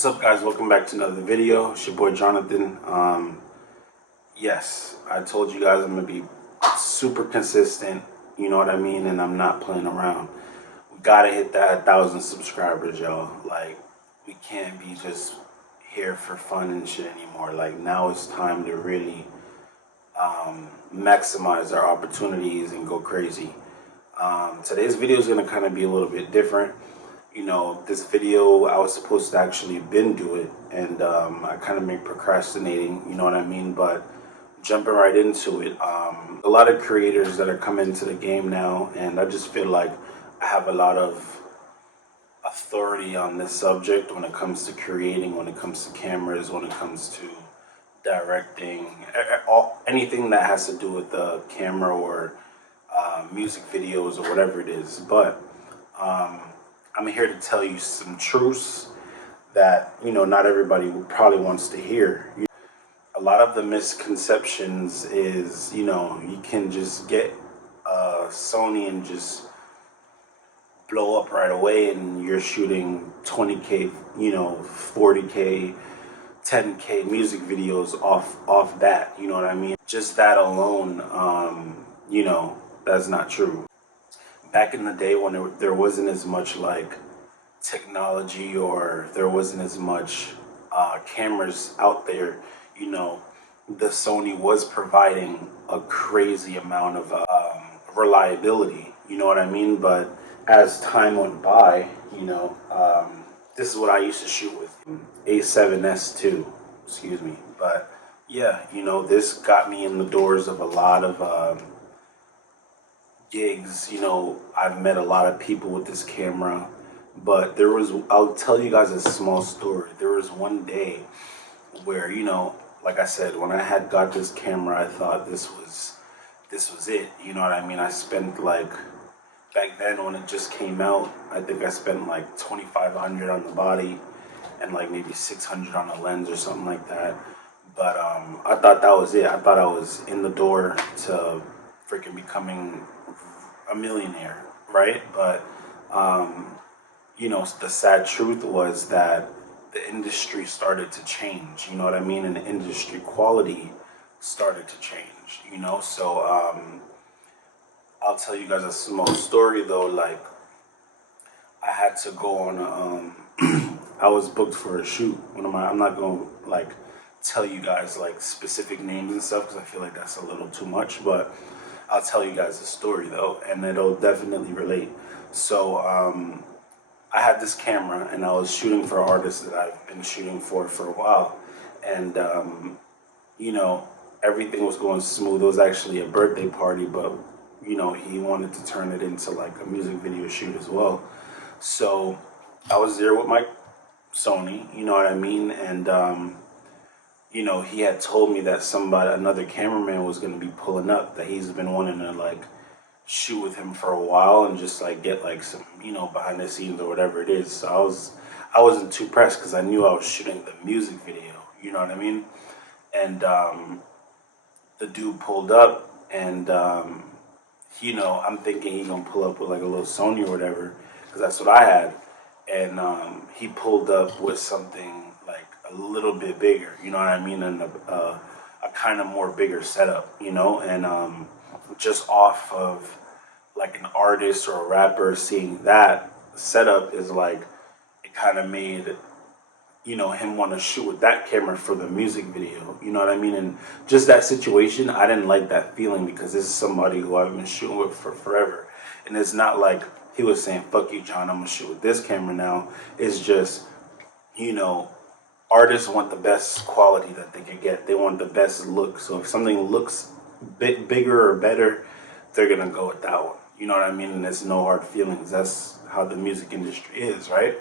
What's up, guys? Welcome back to another video. It's your boy Jonathan. Yes, I told you guys I'm gonna be super consistent, you know what I mean, and I'm not playing around. We gotta hit that 1,000 subscribers, y'all. Like, we can't be just here for fun and shit anymore. Like, now it's time to really maximize our opportunities and go crazy. Today's video is gonna kind of be a little bit different. You know, this video, I was supposed to actually do it, and I kind of been procrastinating, you know what I mean, but jumping right into it. A lot of creators that are coming into the game now, and I just feel like I have a lot of authority on this subject when it comes to creating, when it comes to cameras, when it comes to directing, anything that has to do with the camera or music videos or whatever it is. But I'm here to tell you some truths that, you know, not everybody probably wants to hear. A lot of the misconceptions is, you know, you can just get Sony and just blow up right away and you're shooting 20K, you know, 40K, 10K music videos off that, you know what I mean? Just that alone, you know, that's not true. Back in the day when there wasn't as much like technology, or there wasn't as much cameras out there, you know, the Sony was providing a crazy amount of reliability, you know what I mean? But as time went by, you know, this is what I used to shoot with, A7S2, excuse me. But yeah, you know, this got me in the doors of a lot of gigs. You know, I've met a lot of people with this camera, but I'll tell you guys a small story. There was one day where, you know, like I said, when I had got this camera, I thought this was it, you know what I mean? I spent, like, back then when it just came out, I think I spent like $2,500 on the body and like maybe $600 on a lens or something like that. But I thought that was it. I thought I was in the door to freaking becoming a millionaire, right? But you know, the sad truth was that the industry started to change, you know what I mean, and the industry quality started to change, you know. So I'll tell you guys a small story though. Like, I had to go on I was booked for a shoot. I'm not gonna like tell you guys like specific names and stuff because I feel like that's a little too much, but I'll tell you guys the story though, and it'll definitely relate. So I had this camera and I was shooting for artists that I've been shooting for a while, and you know, everything was going smooth. It was actually a birthday party, but you know, he wanted to turn it into like a music video shoot as well. So I was there with my Sony, you know what I mean, and you know, he had told me that another cameraman was going to be pulling up, that he's been wanting to like shoot with him for a while and just like get like some, you know, behind the scenes or whatever it is. So I wasn't too pressed because I knew I was shooting the music video, you know what I mean? And the dude pulled up, and you know, I'm thinking he's gonna pull up with like a little Sony or whatever, because that's what I had. And he pulled up with something like a little bit bigger, you know what I mean, and a kind of more bigger setup, you know. And just off of like an artist or a rapper seeing that setup is like, it kind of made, you know, him want to shoot with that camera for the music video, you know what I mean? And just that situation, I didn't like that feeling, because this is somebody who I've been shooting with for forever. And it's not like he was saying, fuck you, John, I'm gonna shoot with this camera now. It's just, you know, artists want the best quality that they can get. They want the best look. So if something looks bigger or better, they're gonna go with that one, you know what I mean? And there's no hard feelings. That's how the music industry is, right?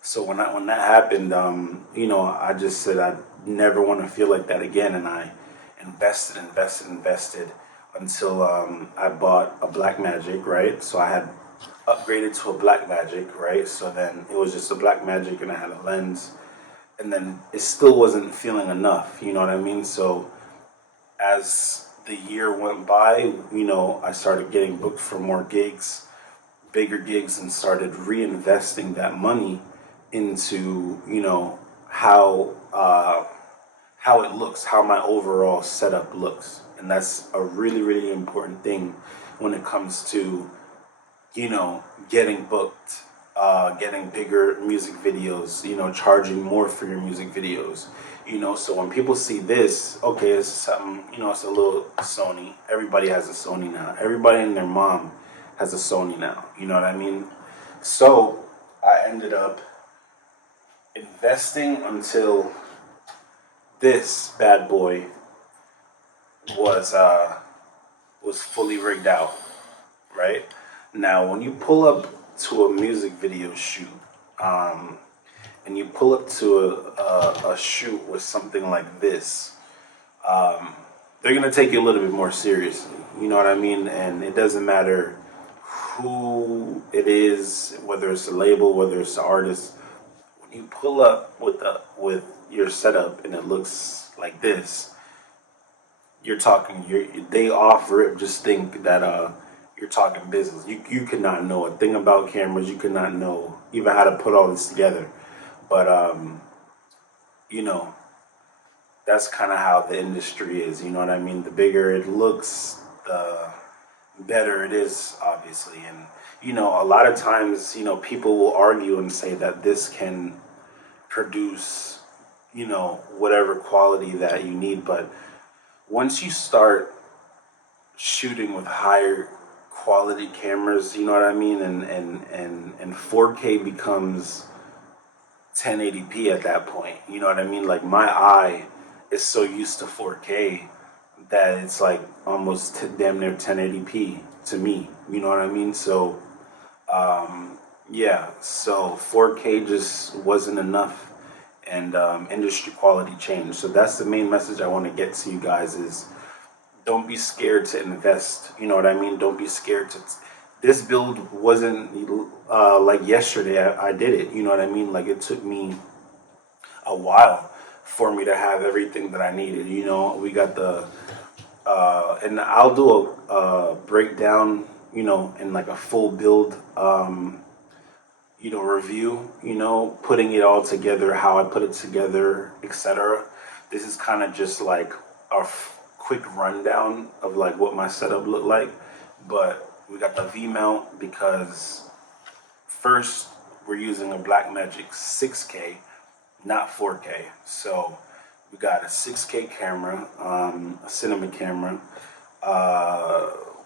So when that happened, you know, I just said I never want to feel like that again, and I invested until I bought a BLACKMAGIC, right? So I had upgraded to a BLACKMAGIC, right? So then it was just a BLACKMAGIC, and I had a lens, and then it still wasn't feeling enough, you know what I mean? So as the year went by, you know, I started getting booked for more gigs, bigger gigs, and started reinvesting that money into, how it looks, how my overall setup looks. And that's a really, really important thing when it comes to, getting booked, getting bigger music videos, charging more for your music videos. So when people see this, okay, it's something, it's a little Sony. Everybody has a Sony now. Everybody and their mom has a Sony now. You know what I mean? So I ended up investing until this bad boy was fully rigged out, right? Now, when you pull up to a music video shoot, and you pull up to a shoot with something like this, they're gonna take you a little bit more seriously. You know what I mean? And it doesn't matter who it is, whether it's a label, whether it's an artist. When you pull up with your setup and it looks like this, they off rip just think that you're talking business. You could not know a thing about cameras. You could not know even how to put all this together. But that's kind of how the industry is. You know what I mean? The bigger it looks, the better it is, obviously. And a lot of times, people will argue and say that this can produce, whatever quality that you need. But once you start shooting with higher quality cameras, you know what I mean, and 4K becomes 1080p at that point. You know what I mean? Like, my eye is so used to 4K that it's like almost damn near 1080p to me. You know what I mean? So so 4K just wasn't enough, and industry quality changed. So that's the main message I want to get to you guys is, don't be scared to invest. You know what I mean? Don't be scared to. This build wasn't like yesterday. I did it. You know what I mean? Like, it took me a while for me to have everything that I needed. We got the and I'll do a breakdown. In like a full build. Review. Putting it all together, how I put it together, etc. This is kind of just like a quick rundown of like what my setup looked like. But we got the V mount because first we're using a Blackmagic 6K, not 4K. So we got a 6K camera, a cinema camera.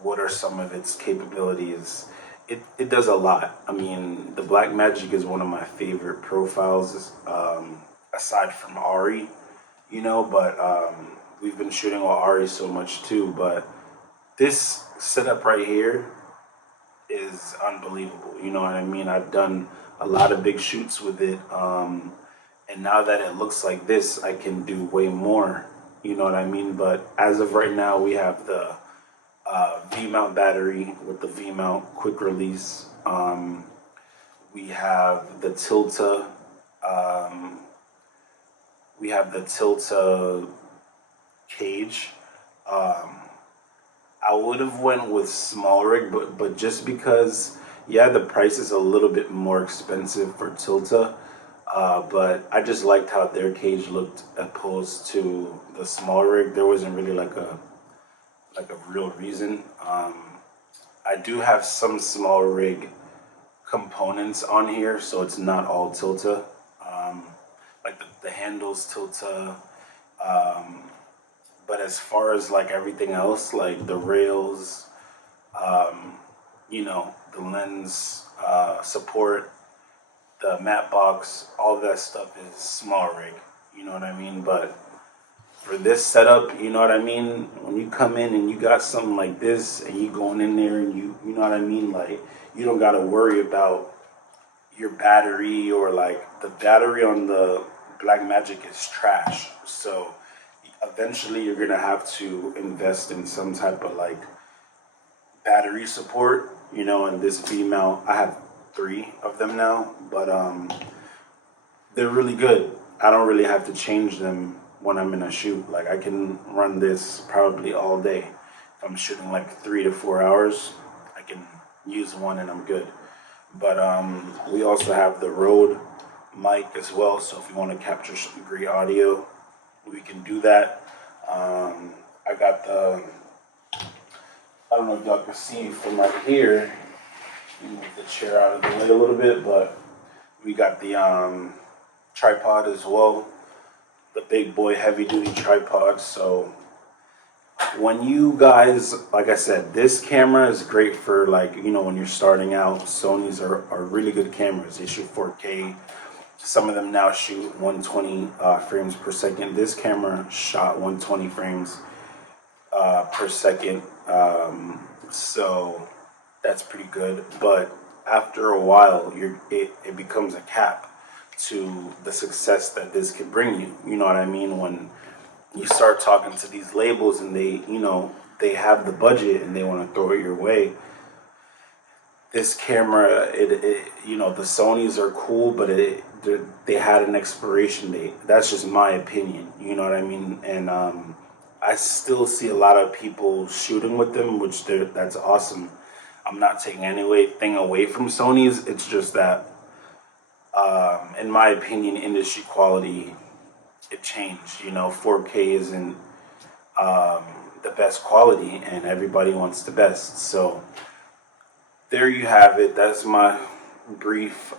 What are some of its capabilities? It does a lot. I mean, the Blackmagic is one of my favorite profiles, aside from Ari, but we've been shooting with Ari so much too. But this setup right here is unbelievable. You know what I mean? I've done a lot of big shoots with it, and now that it looks like this, I can do way more. You know what I mean? But as of right now, we have the V-mount battery with the V-mount quick release. We have the Tilta. We have the Tilta cage. I would have went with small rig, but just because, the price is a little bit more expensive for Tilta. But I just liked how their cage looked opposed to the small rig. There wasn't really like a real reason. I do have some small rig components on here, so it's not all Tilta. Like the handles Tilta. But as far as like everything else, like the rails, the lens support, the matte box, all that stuff is small rig. You know what I mean? But for this setup, you know what I mean? When you come in and you got something like this and you going in there and you know what I mean? Like, you don't got to worry about your battery, or like the battery on the Blackmagic is trash. So eventually you're going to have to invest in some type of like battery support, and this V mount, I have 3 of them now, but they're really good. I don't really have to change them when I'm in a shoot. Like, I can run this probably all day. If I'm shooting like 3 to 4 hours, I can use one and I'm good. But we also have the Rode mic as well, so if you want to capture some great audio, we can do that. I got the, I don't know if y'all can see from right here, move the chair out of the way a little bit, but we got the tripod as well, the big boy heavy duty tripod. So when you guys, like I said, this camera is great for, like, you know, when you're starting out. Sony's are really good cameras. They shoot 4K. Some of them now shoot 120 frames per second. This camera shot 120 frames per second. So that's pretty good. But after a while, it becomes a cap to the success that this can bring you. You know what I mean? When you start talking to these labels and they, you know, they have the budget and they want to throw it your way. This camera, you know, the Sonys are cool, but they had an expiration date. That's just my opinion. You know what I mean? And I still see a lot of people shooting with them, which that's awesome. I'm not taking anything away from Sony's. It's just that, in my opinion, industry quality, it changed. You know, 4K isn't the best quality, and everybody wants the best. So there you have it. That's my brief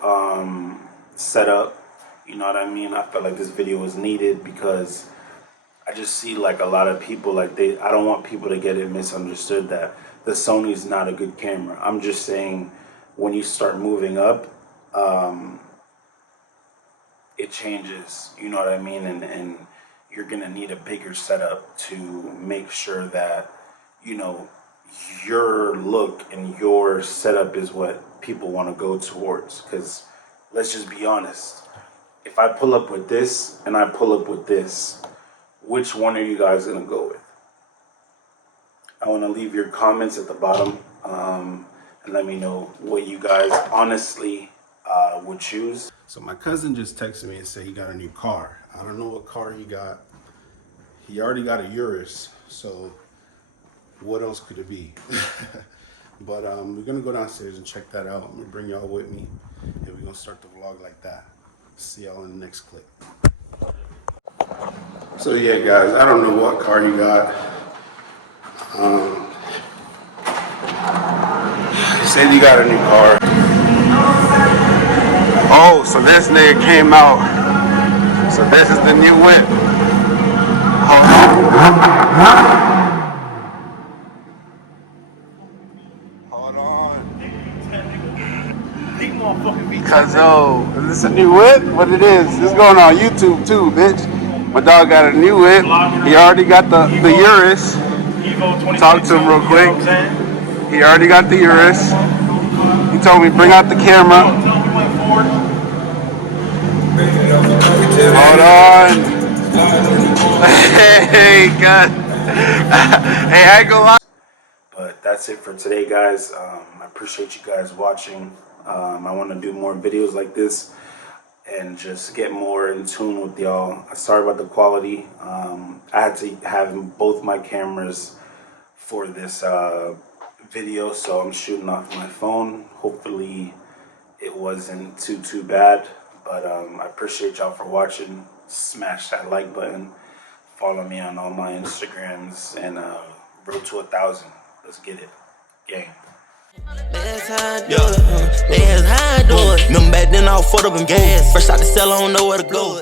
setup. You know what I mean? I felt like this video was needed because I just see, like, a lot of people, like, I don't want people to get it misunderstood that the Sony's not a good camera. I'm just saying when you start moving up, it changes, you know what I mean? And you're gonna need a bigger setup to make sure that, you know, your look and your setup is what people want to go towards. Because let's just be honest, if I pull up with this and I pull up with this, which one are you guys gonna go with? I want to leave your comments at the bottom, and let me know what you guys honestly would choose. So my cousin just texted me and said he got a new car. I don't know what car he got. He already got a Urus, so what else could it be? But we're gonna go downstairs and check that out. I'm gonna bring y'all with me, and we're gonna start the vlog like that. See y'all in the next clip. So yeah, guys, I don't know what car he got. He said he got a new car. Oh, so this nigga came out. So this is the new whip. Hold on. Because, is this a new whip? What it is? This is going on YouTube too, bitch. My dog got a new whip. He already got the Urus. Talk to him real quick. He already got the Urus. He told me bring out the camera. Hold on. Hey, God. Hey, I ain't gonna lie. But that's it for today, guys. I appreciate you guys watching. I want to do more videos like this and just get more in tune with y'all. Sorry about the quality. I had to have both my cameras for this video, so I'm shooting off my phone. Hopefully it wasn't too bad, but I appreciate y'all for watching. Smash that like button, follow me on all my Instagrams, and road to 1,000. Let's get it, gang. That's how I do it. That's how I do it. Remember back then I was fucked up in gas. Fresh out the cell, I don't know where to go.